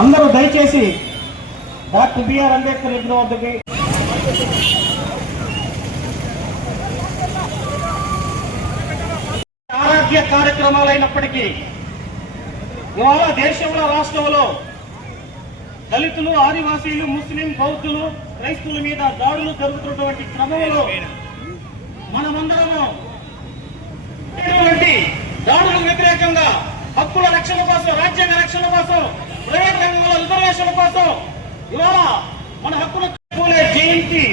అందరూ దయచేసి doctor BR Ambedkar విగ్రహం వద్దకి ఆరోగ్య కార్యక్రమాలు అయినప్పటికీ ఇవాళ దేశంలో రాష్ట్రంలో దళితులు, ఆదివాసీలు, ముస్లిం, బౌద్ధులు, క్రైస్తవుల మీద దాడులు జరుగుతున్నటువంటి క్రమంలో మనమందరము దాడులకు వ్యతిరేకంగా హక్కుల రక్షణ కోసం, రాజ్యాంగ రక్షణ కోసం, ప్రైవేట్ రంగంలో రిజర్వేషన్ల కోసం ఇవాళ మన హక్కుల జయంతి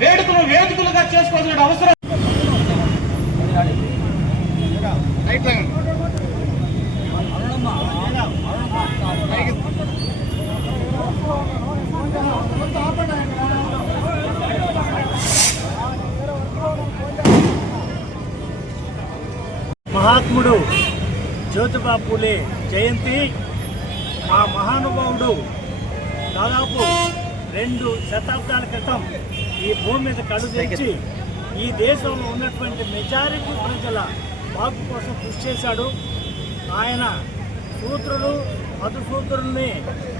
వేడుకలుగా చేసుకోవాల్సిన అవసరం. మహాత్ముడు జ్యోతిబా పూలే జయంతి. ఆ మహానుభావుడు దాదాపు 2 శతాబ్దాల క్రితం ఈ భూమి మీద కళ్ళు తెచ్చి ఈ దేశంలో ఉన్నటువంటి మెజారిటీ ప్రజల బాగు కోసం కృషి చేశాడు. ఆయన సూత్రులు, అతుసూత్రుల్ని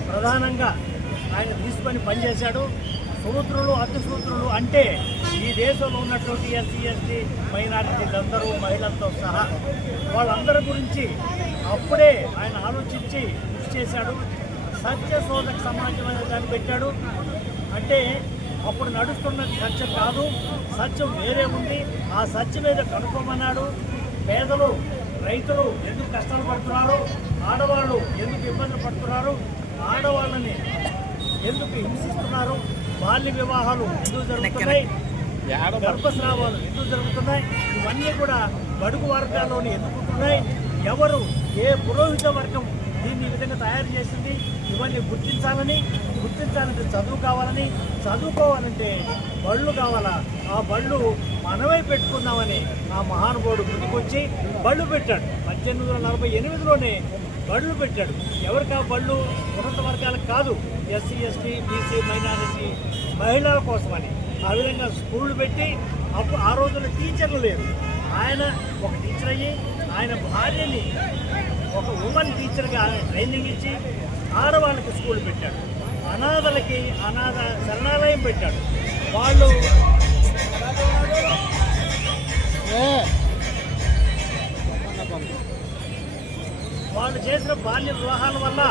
ప్రధానంగా ఆయన తీసుకొని పనిచేశాడు. సూత్రులు, అతిసూత్రులు అంటే ఈ దేశంలో ఉన్నటువంటి ఎస్సీ, ఎస్టీ, మైనారిటీలందరూ, మహిళలతో సహా వాళ్ళందరి గురించి అప్పుడే ఆయన ఆలోచించి కృషి చేశాడు. సత్యశోధక సమాజం అనే దాన్ని పెట్టాడు. అంటే అప్పుడు నడుస్తున్నది సత్యం కాదు, సత్యం వేరే ఉంది, ఆ సత్యం మీద కనుక్కోమన్నాడు. పేదలు, రైతులు ఎందుకు కష్టాలు పడుతున్నారు, ఆడవాళ్ళు ఎందుకు ఇబ్బందులు పడుతున్నారు, ఆడవాళ్ళని ఎందుకు హింసిస్తున్నారు, బాల్య వివాహాలు ఎందుకు జరుగుతున్నాయి, గర్భస్రావాలు ఎందుకు జరుగుతున్నాయి, ఇవన్నీ కూడా బడుగు వర్గాల్లోని ఎందుకుంటున్నాయి, ఎవరు, ఏ పురోహిత వర్గం దీన్ని ఈ విధంగా తయారు చేసింది, ఇవన్నీ గుర్తించాలంటే చదువు కావాలని, చదువుకోవాలంటే బళ్ళు కావాలా, ఆ బళ్ళు మనమే పెట్టుకుందామని ఆ మహానుభావుడు ముందుకొచ్చి బళ్ళు పెట్టాడు. 1848లోనే బళ్ళు పెట్టాడు. ఎవరికి ఆ బళ్ళు? ఉన్నత వర్గాలకు కాదు, ఎస్సీ, ఎస్టీ, బీసీ, మైనారిటీ, మహిళల కోసమని ఆ విధంగా స్కూళ్ళు పెట్టి అప్పుడు ఆ రోజుల్లో టీచర్లు లేరు. ఆయన ఒక టీచర్ అయ్యి ఆయన భార్యని ఒక ఉమెన్ టీచర్గా ట్రైనింగ్ ఇచ్చి ఆడవాళ్ళకి స్కూల్ పెట్టాడు. అనాథలకి అనాథ శరణాలయం పెట్టాడు. వాళ్ళు చేసిన బాల్య వివాహాల వల్ల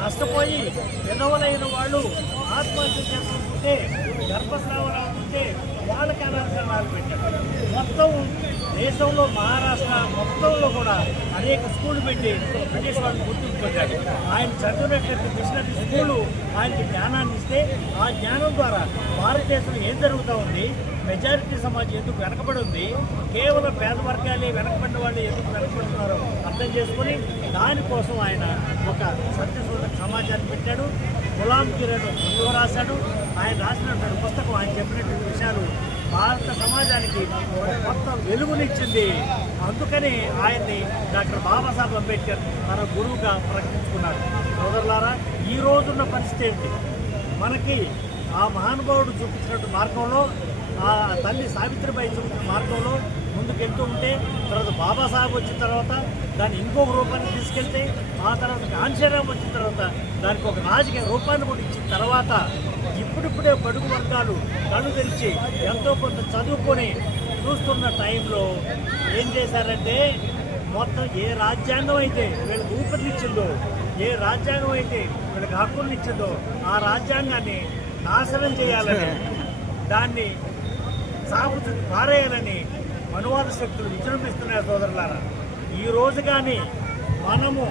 నష్టపోయి విధవలైన వాళ్ళు ఆత్మహత్య చేసుకుంటుంటే, గర్భస్రావాలు అవుతుంటే వాళ్ళకి అనాథాలు పెట్టారు. మొత్తం దేశంలో మహారాష్ట్ర మొత్తంలో కూడా అనేక స్కూళ్ళు పెట్టి బ్రిటిష్ వాళ్ళు గుర్తింపు పెట్టాడు. ఆయన చదివినట్లయితే మిషనరీ స్కూలు ఆయనకి జ్ఞానాన్ని ఇస్తే, ఆ జ్ఞానం ద్వారా భారతదేశంలో ఏం జరుగుతూ ఉంది, మెజారిటీ సమాజం ఎందుకు వెనకబడి ఉంది, కేవలం పేద వర్గాలే వెనకబడిన వాళ్ళు ఎందుకు వెనకబడుతున్నారో అర్థం చేసుకుని దానికోసం ఆయన ఒక సత్యశోధక సమాజాన్ని పెట్టాడు. గులాం గిరీను పుస్తకం రాశాడు. ఆయన రాసినటువంటి పుస్తకం ఆయన చెప్పినటువంటి విషయాలు భారత సమాజానికి కొత్త వెలుగునిచ్చింది. అందుకని ఆయన్ని డాక్టర్ బాబాసాహెబ్ అంబేద్కర్ తన గురువుగా ప్రకటించుకున్నాడు. సోదరులారా, ఈ రోజున్న పరిస్థితి ఏంటి? మనకి ఆ మహానుభావుడు చూపించినట్టు మార్గంలో, ఆ తల్లి సావిత్రిబాయి చూపించిన మార్గంలో ముందుకెళ్తూ ఉంటే, తర్వాత బాబాసాహెబ్ వచ్చిన తర్వాత దాన్ని ఇంకొక రూపాన్ని తీసుకెళ్తే, ఆ తర్వాత కాంశీరామ్ వచ్చిన తర్వాత దానికి ఒక రాజకీయ రూపాన్ని కూడా ఇచ్చిన తర్వాత ఇప్పుడిప్పుడే బడుగు వర్గాలు కళ్ళు తెరిచి ఎంతో కొంత చదువుకొని చూస్తున్న టైంలో ఏం చేశారంటే, మొత్తం ఏ రాజ్యాంగం అయితే వీళ్ళకి ఊపిరినిచ్చిందో, ఏ రాజ్యాంగం అయితే వీళ్ళకి హక్కులను ఇచ్చిందో ఆ రాజ్యాంగాన్ని నాశనం చేయాలని, దాన్ని సాగుతూ పారేయాలని మనువాద శక్తులు విజృంభిస్తున్నాయి. సోదరులారా, ఈ రోజు కానీ మనము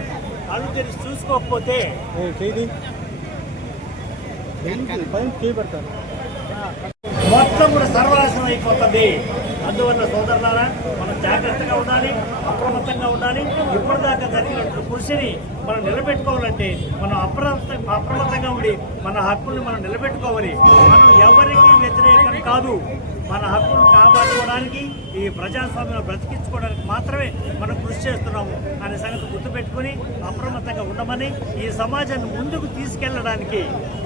కళ్ళు తెరిచి చూసుకోకపోతే మొత్తం కూడా సర్వనాశనం అయిపోతుంది. అందువల్ల సోదరులారా, మనం జాగ్రత్తగా ఉండాలి, అప్రమత్తంగా ఉండాలి. ఇప్పటిదాకా జరిగినట్టు కృషిని మనం నిలబెట్టుకోవాలంటే మనం అప్రమత్తంగా ఉండి మన హక్కుల్ని మనం నిలబెట్టుకోవాలి. మనం ఎవరికి వ్యతిరేకం కాదు. మన హక్కులను కాపాడుకోవడానికి, ఈ ప్రజాస్వామ్యం బ్రతికించుకోవడానికి మాత్రమే మనం కృషి చేస్తున్నాము అనే సంగతి గుర్తుపెట్టుకుని అప్రమత్తంగా ఉండమని, ఈ సమాజాన్ని ముందుకు తీసుకెళ్లడానికి,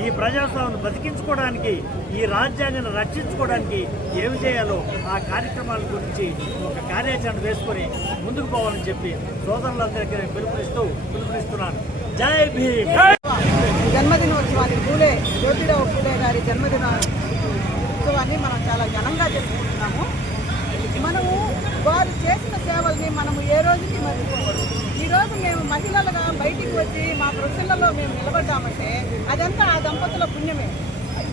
ఈ ప్రజాస్వామ్యాన్ని బ్రతికించుకోవడానికి, ఈ రాజ్యాంగాన్ని రక్షించుకోవడానికి ఏమి చేయాలో ఆ కార్యక్రమాల గురించి ఒక కార్యాచరణ వేసుకొని ముందుకు పోవాలని చెప్పి సోదరులందరికీ పిలుపునిస్తున్నాను. జై భీమ్. జన్మదినోత్సవాన్ని జ్యోతిరావు పూలే గారి జన్మదిన ఉత్సవాన్ని మనం చాలా ఘనంగా జరుపుకుంటున్నాము. మనము వారు చేసిన సేవల్ని మనము ఏ రోజుకి మర్చిపోకూడదు. ఈరోజు మేము మహిళలుగా బయటికి వచ్చి మా ప్రొఫెషన్లలో మేము నిలబడ్డామంటే అదంతా ఆ దంపతుల పుణ్యమే.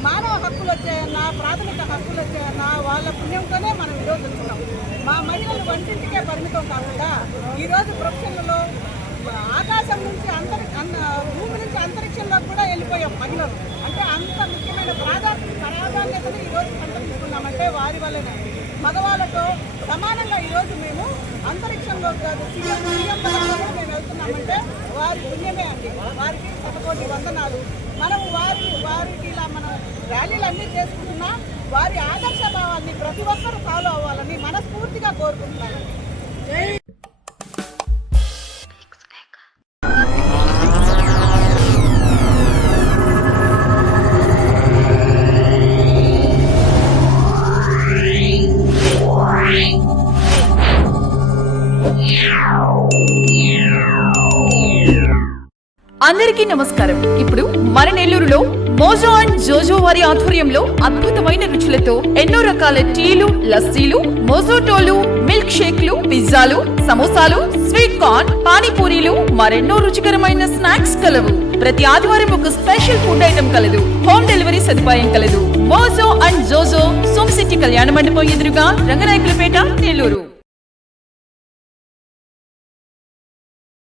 మానవ హక్కులు వచ్చాయన్నా, ప్రాథమిక హక్కులు వచ్చాయన్నా వాళ్ళ పుణ్యంతోనే మనం ఈరోజు తెలుసుకున్నాం. మా మహిళలు వంటింటికే పరిమితం కాకుండా ఈరోజు ప్రొఫెషన్లలో ఆకాశం నుంచి భూమి నుంచి అంతరిక్షంలోకి కూడా వెళ్ళిపోయాం మహిళలు. అంటే అంత ముఖ్యమైన ప్రాధాన్యతను ఈరోజు పండించుకున్నామంటే వారి వల్లనే. మగవాళ్ళతో సమానంగా ఈరోజు మేము అంతరిక్షంలో కాదు సీఎం పరంగా మేము వెళ్తున్నామంటే వారి పుణ్యమే అండి. వారికి శతకోటి వందనాలు. మనం వారికి ఇలా మనం ర్యాలీలు అన్నీ చేసుకుంటున్నా వారి ఆదర్శ భావాన్ని ప్రతి ఒక్కరూ ఫాలో అవ్వాలని మనస్ఫూర్తిగా కోరుకుంటున్నాను. జై. అందరికీ నమస్కారం. ఇప్పుడు మన నెల్లూరులో మోజో అండ్ జోజో వారి ఆధ్వర్యంలో అద్భుతమైన రుచులతో ఎన్నో రకాల టీలు, లస్సీలు, మోజోటోలు, మిల్క్ షేక్లు, పిజ్జాలు, సమోసాలు, స్వీట్ కార్న్, పానీపూరీలు, మరెన్నో రుచికరమైన స్నాక్స్ కలవు. ప్రతి ఆదివారం ఒక స్పెషల్ ఫుడ్ ఐటమ్ కలదు. హోమ్ డెలివరీ సదుపాయం కలదు. మోజో అండ్ జోజో సోమశెట్టి కళ్యాణ మండపం ఎదురుగా రంగనాయకులపేట, నెల్లూరు.